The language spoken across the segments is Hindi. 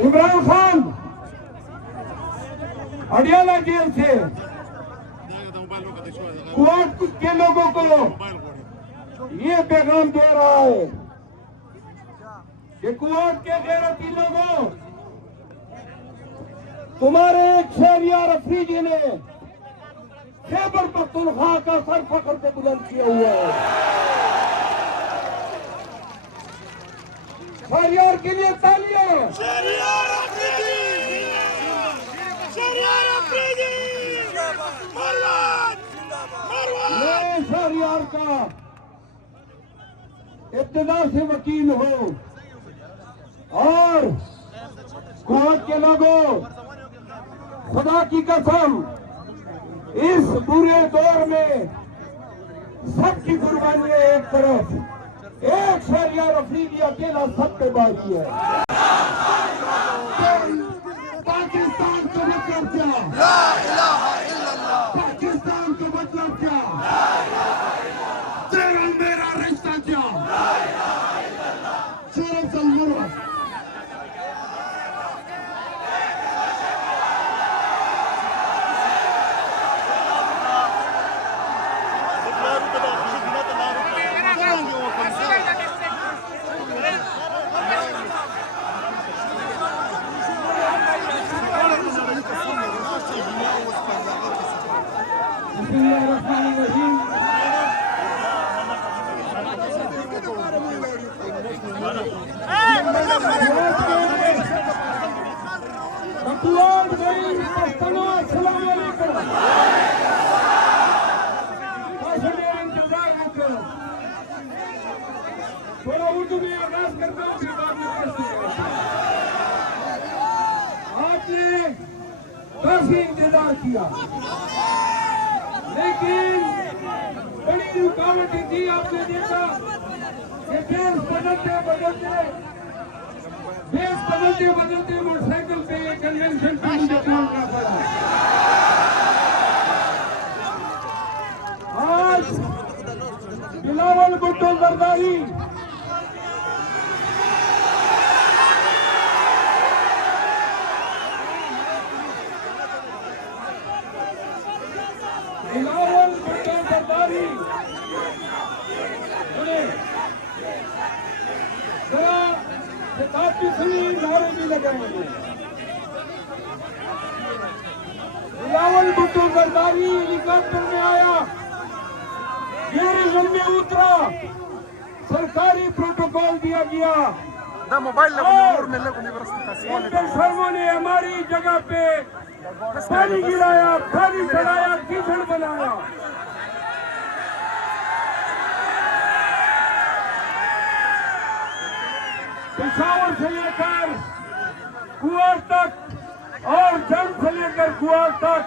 इमरान खान अडियाला जेल से कुआट के लोगों को ये पैगाम दे रहा है कि कुआट के गैरती लोगों, तुम्हारे एक शहरियार अफरीदी ने खैबर पख्तूनख्वा का सर फख्र से बुलंद किया हुआ है। शहरियार के लिए तालियां। शहरियार अफरीदी मरवान मैं शहरियार का इब्तिदा से वकील हूँ और कुआट के लोगों, खुदा की कसम, इस बुरे दौर में सबकी कुर्बानियां एक तरफ, एक शहरियार अफरीदी अकेला सब पे बाकी है। पाकिस्तान का मतलब क्या? ला इलाहा इल्लल्लाह। पाकिस्तान का मतलब क्या? ला इलाहा इल्लल्लाह। तेरा मेरा रिश्ता क्या? ला इलाहा इल्लल्लाह। शरफ सल्लल्लाहु थोड़ा उर्दू में आगाज करता हूँ, फिर बाद में आपने काफी इंतजार किया, लेकिन बड़ी रुकावटें थी। आपने देखा कि बेस बदलते बदलते मोटरसाइकिल पे कन्वेंशन पे मुझे पहुंचना पड़ा। आज बिलावल भुट्टो जरदारी नारे भी लगाएंगे। बिलावल भुट्टो जरदारी हेलीकॉप्टर में आया, गेरिजन में उतरा, सरकारी प्रोटोकॉल दिया गया। शर्मों ने हमारी जगह पे पानी गिराया, पानी चढ़ाया, कीचड़ बनाया। पेशावर से लेकर कुआर तक और जंग से लेकर कुआर तक,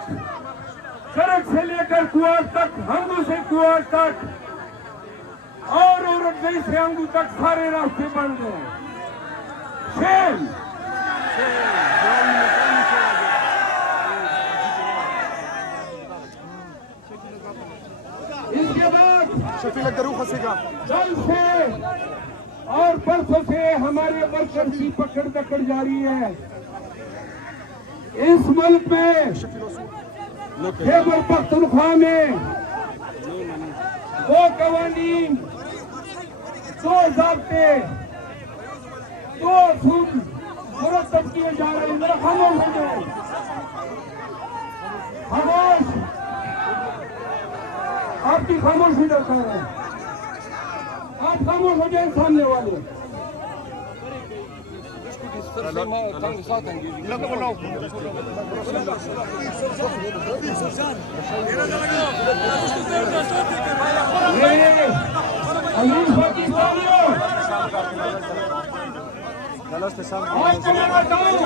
सड़क से लेकर कुआर तक, हंगू से कुआर तक और औरतगई से हंगू तक सारे रास्ते बंद गए। शेम। इसके बाद कल से और परसों से हमारे वर्कर की पकड़ दकड़ जारी है। इस मुल्क में खैबर पख्तूनख्वा में दो कवानीन, दो ज़ाब्ते, दो असूल मुरतब किए जा रहे हैं। जरा खामोश हो जाए, खामोश, आपकी खामोशी दरकार है। आप खामोश हो जाए सामने वाले। आपको मैं बताऊं,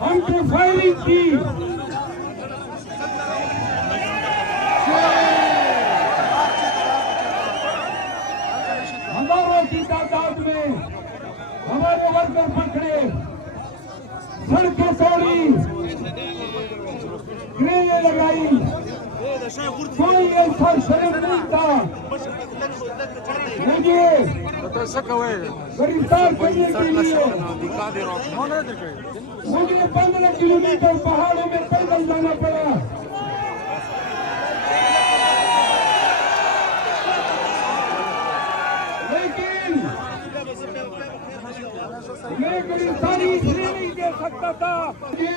हमको फायरिंग की, हजारों की तादाद में हमारे वर्कर पकड़े, सड़कें तोड़ी, ग्रेनेड लगाई, कोई ऐसा शर्म नहीं था मुझे गिरफ्तार करने के लिए। मुझे 15 किलोमीटर पहाड़ों में पैदल जाना पड़ा। लेकिन मैं गिरफ्तारी इसलिए नहीं दे सकता था, मुझे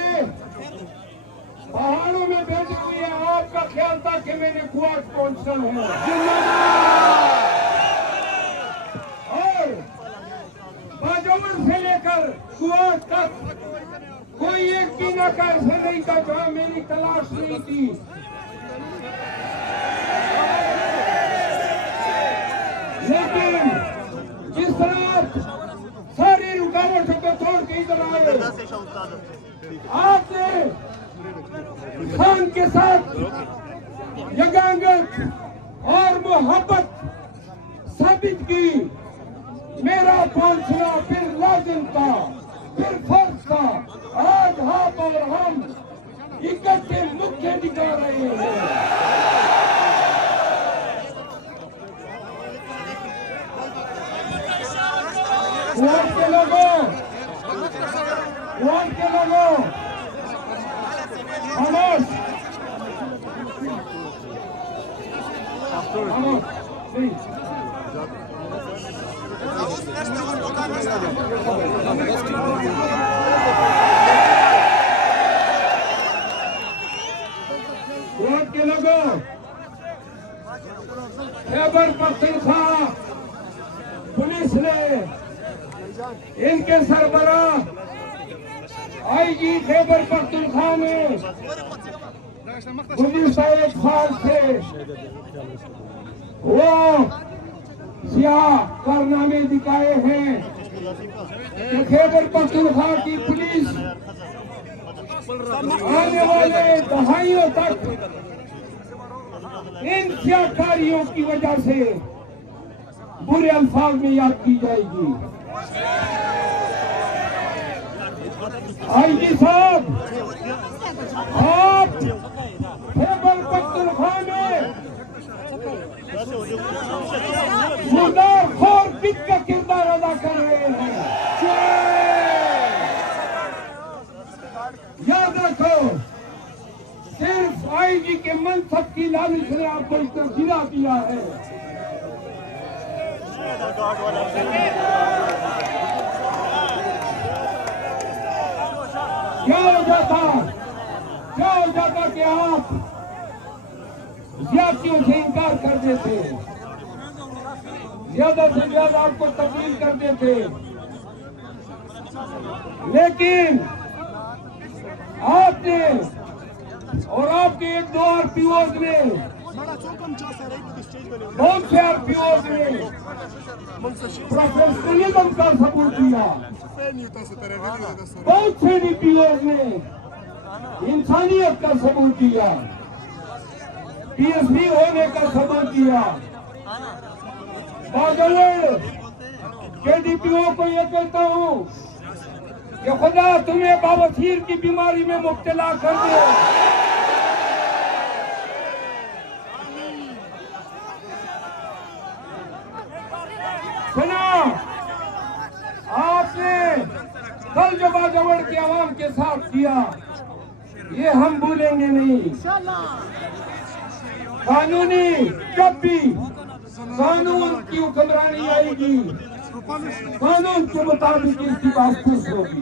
पहाड़ों में भेजे हुए आपका ख्याल था कि मैंने कुआट पहुंचना है और बाजौर से लेकर कुआट तक कोई एक भी नाका ऐसा नहीं था जहां मेरी तलाश नहीं थी। लेकिन जिस तरह सारी रुकावटों को तोड़ के इधर आए, आपने खान के साथ यगांगत और मोहब्बत साबित की। मेरा पहुंचना फिर लाजिम था, फिर फर्ज था। आज आप और हम इकट्ठे मुख्य दिखा रहे हैं। वोट के लोगों, वोट के लोगों, खामोश, खामोश, प्लीज। वोट के लोगों, खैबर पख्तूनख्वा पुलिस ने इनके सरबराह आईजी खैबर पख्तूनख्वा ने गुज़िश्ता 1 साल से वो सियाह कारनामे दिखाए हैं कि खैबर पख्तूनख्वा की पुलिस आने वाले दहाइयों तक इन सियाहकारियों की वजह से बुरे अल्फाज में याद की जाएगी। आईजी साहब, आप खैबर पख्तूनख्वा में मुर्दारखोर पिट का किरदार अदा कर रहे हैं। याद रखो, सिर्फ आईजी के मनसब की लालच ने आपको इतना गिरा दिया है। क्या हो जाता कि आप ज्यादतियों से इनकार कर देते, ज्यादा से ज्यादा आपको तकलीफ कर देते। लेकिन आपने और आपके 1-2 आरपीओज ने, बहुत से आरपीओज ने प्रोफेशनलिज्म का सबूत दिया, बहुत से डीपीओज ने इंसानियत का सबूत दिया, पीएसपी होने का सबूत दिया। बाजौर के डीपीओ को यह कहता हूँ कि खुदा तुम्हें बवासीर की बीमारी में मुब्तला कर दे। सुना, आपने कल जो बाजौर की आवाम के साथ किया, ये हम भूलेंगे नहीं। कानूनी जब भी कानून की हुक्मरानी आएगी, कानून के मुताबिक इसकी बात खुश होगी।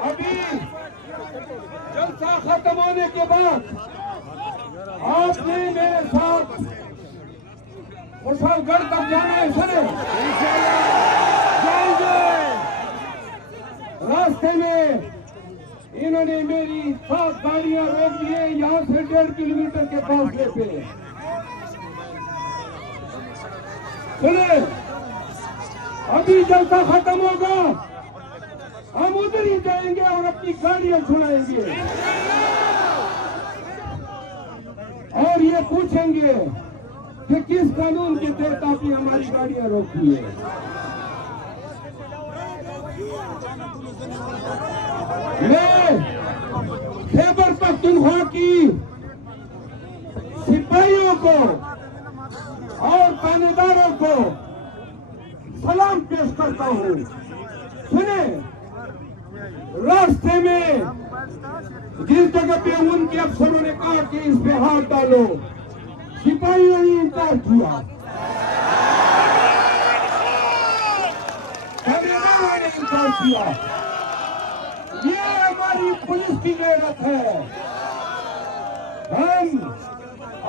अभी जलसा खत्म होने के बाद आपने मेरे साथ कुशलगढ़ तक जाना है। सर, रास्ते में इन्होंने मेरी 7 गाड़ियां रोक दिए यहाँ से 1.5 किलोमीटर के फासले पे। सुने, अभी जलसा खत्म होगा, हम उधर ही जाएंगे और अपनी गाड़ियां छुड़ाएंगे और ये पूछेंगे कि किस कानून के तहत आपने हमारी गाड़ियां रोकी है। मैं खैबर पख्तूनख्वा की सिपाहियों को और थानेदारों को सलाम पेश करता हूँ। सुने, रास्ते में जिस जगह पे उनके अफसरों ने कहा कि इस पे हाथ डालो, सिपाहियों ने इनकार किया, थानेदारों ने इनकार किया। ये हमारी पुलिस की गैरत है। हम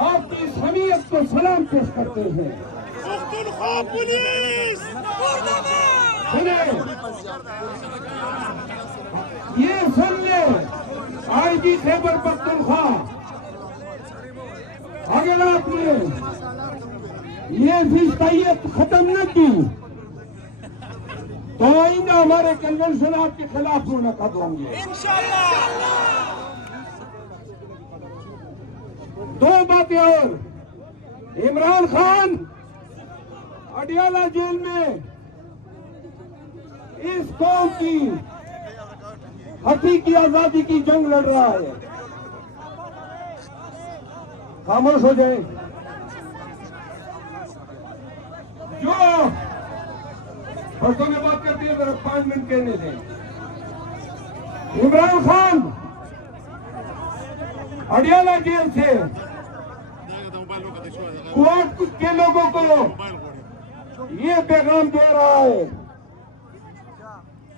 आपकी इस हमीयत को सलाम पेश करते हैं। पख्तूनख्वा पुलिस सुने, ये सुन ले आईजी खैबर पख्तूनख्वा, अगर आपने ये फिस्तायत खत्म न की तो आइंदा हमारे कन्वेंशन आपके खिलाफ मुनक़द होंगे। दो बातें और, इमरान खान अडियाला जेल में इस कौम की हकीकी आजादी की जंग लड़ रहा है। खामोश हो जाए। जो बसों में बात करती है जरा 5 मिनट कहने दें। इमरान खान अडियाला जेल से क्वाड के लोगों को ये पैगाम दे रहा है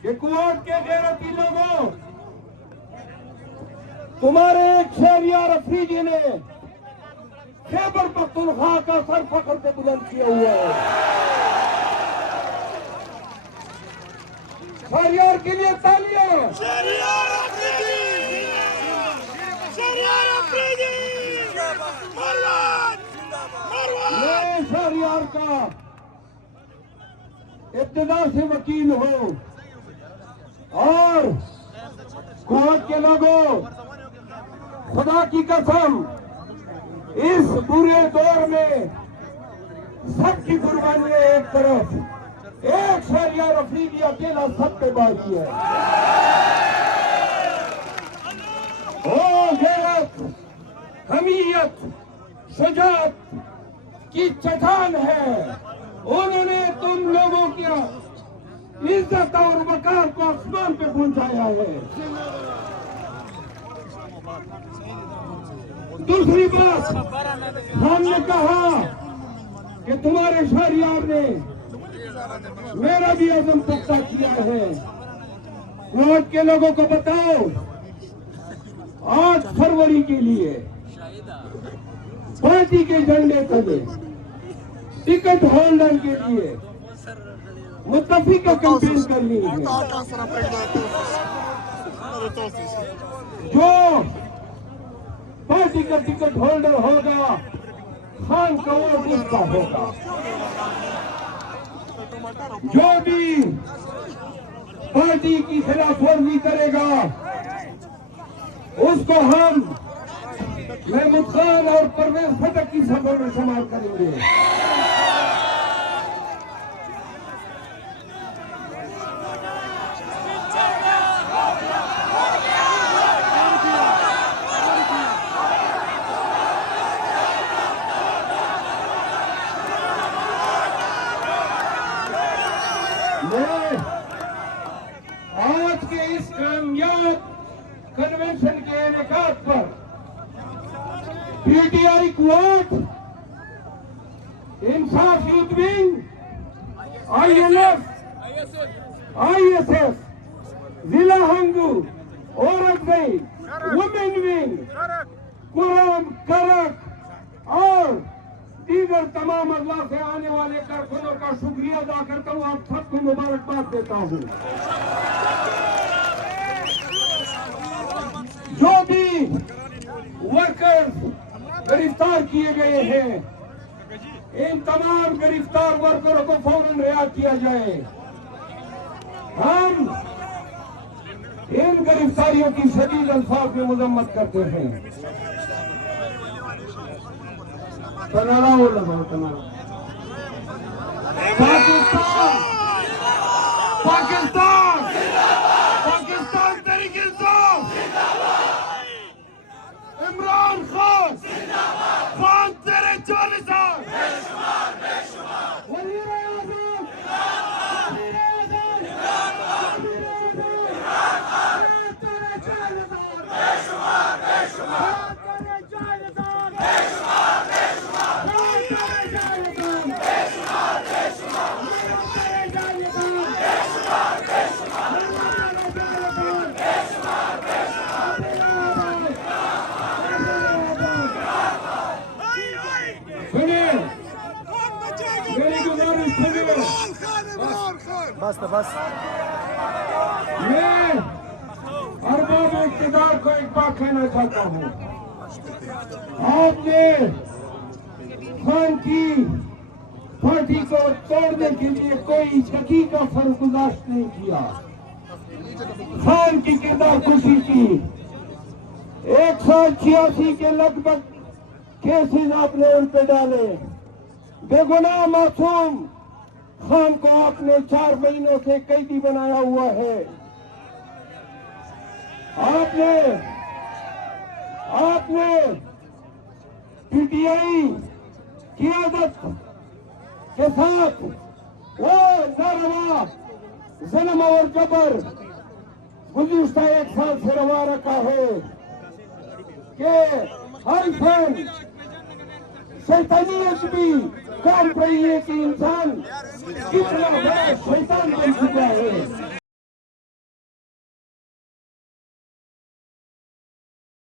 कि क्वाड के गैरती लोगों, तुम्हारे एक शहरियार अफरीदी ने खैबर पख्तूनख्वा का सर फख्र से बुलंद किया हुआ है। शहरियार के लिए तालियां। शहरियार अफरीदी, शहरियार अफरीदी, मरवान, मरवान। मैं शहरियार का इब्तिदा से वकील हूँ और कोर्ट के लोगों, खुदा की कसम, इस बुरे दौर में सबकी कुर्बानियां एक तरफ, एक शहरियार अफरीदी अकेला सब पे बाकी है। ओ गैरत, हमीयत, शुजाअत की चट्टान है। उन्होंने तुम लोगों की इज्जत और वकार को आसमान पे पहुंचाया है। दूसरी बात, हमने कहा कि तुम्हारे शहरियार ने मेरा भी अज़म पुख्ता किया है। कोर्ट के लोगों को बताओ, 8 फरवरी के लिए पार्टी के झंडे तले टिकट होल्डर के लिए मुत्तफिका कैंपेन करनी है। जो पार्टी का टिकट होल्डर होगा, खान का वोट उसका होगा। जो भी पार्टी की खिलाफवर्जी करेगा उसको हम महमूद खान और परवेज खटक की सभा में शामिल करेंगे। मैं आज के इस कामयाब कन्वेंशन के इनेकाद पर पीटीआई क्वाड, इंसाफ यूथ विंग, INF, ISF, जिला हंगू, औरत विंग, वुमेन विंग, कुरान करक और दीगर तमाम अल्लाह से आने वाले कारकुनों का शुक्रिया अदा करता हूँ। आप सबको मुबारकबाद देता हूँ। जो भी वर्कर्स गिरफ्तार किए गए हैं, इन तमाम गिरफ्तार वर्करों को फौरन रिहा किया जाए। हम इन गिरफ्तारियों की शदीद अल्फाज में मजम्मत करते हैं। बनाना वो लगाओ तुम्हारा पाकिस्तान पाकिस्तान पाकिस्तान तरीके इंसाफ इमरान खान खान तेरे 40 साल वज़ीर आज़म बस तो बस मैं अरबाब इक़्तिदार को एक बात कहना चाहता हूँ। आपने खान की पार्टी को तोड़ने के लिए कोई शकी का फरगुजाश्त नहीं किया। खान की किरदार खुशी की 186 के लगभग केसेस आपने उन पे डाले। बेगुनाह मासूम खान को आपने 4 महीनों से कैदी बनाया हुआ है। आपने पीटीआई क़ियादत के साथ वो नारवा जुल्म और जबर गुज़िश्ता 1 साल से रवा रखा है कि हर फैन शैतानियत भी काम रही है कि इंसान कितना बड़ा शैतान बन चुका है।